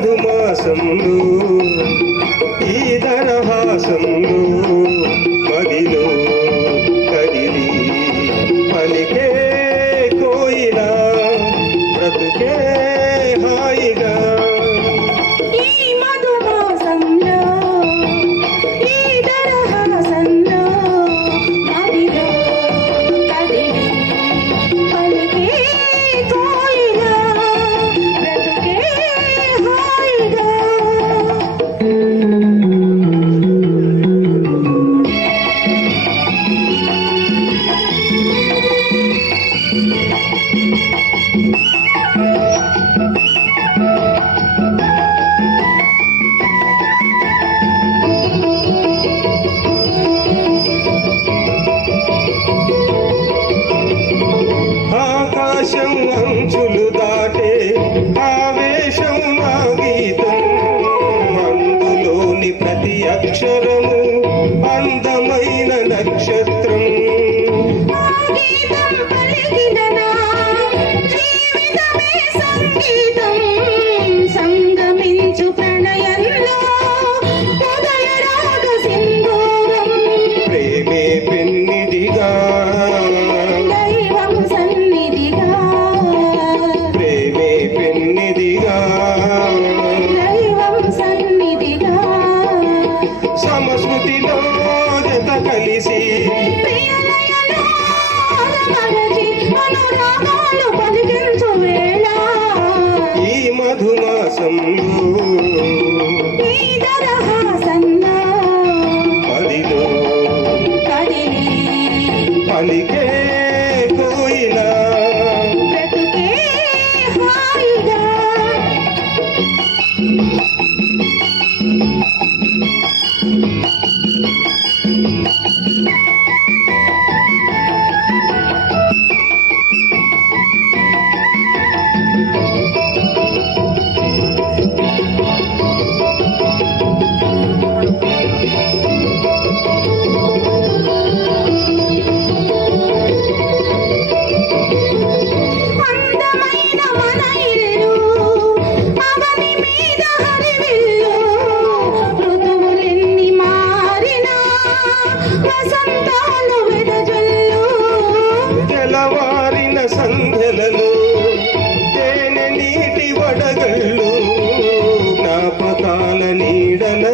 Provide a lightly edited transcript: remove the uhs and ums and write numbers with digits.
మధుమాసంలో ఈ దరహాసంలో మదిలో కదిలి పలికే కోయిలా బ్రతుకే హాయిగా ఆకాశం అంచులు దాటే ఆవేశం నా గీతం అందులోని ప్రతి అక్షరము అందమైన నక్షత్రం సంగమించు ప్రణయంలో ఉదయ రాగ సింధూరం ప్రేమే పెన్నిదిగా దైవం సన్నిధిగా ప్రేమే పెన్నిదిగా దైవం సన్నిధిగా సమస్మృతిలో జత కలిసి ప్రియలయలో అరమరచి అనురాగాలు పలికించు వేళ ఈ మధుమాసంలో ఈ దరహాసంలో మదిలో కదిలి పలికే కోయిలా బ్రతుకే హాయిగా అందమైన మన ఇల్లు అవని మీద హరివిల్లు ఋతువులెన్ని మారినా వసంతాలు వెదజల్లు తెల్లవారిన సంధ్యలలో తేనె నీటి వడగళ్ళు జ్ఞాపకాల నీడల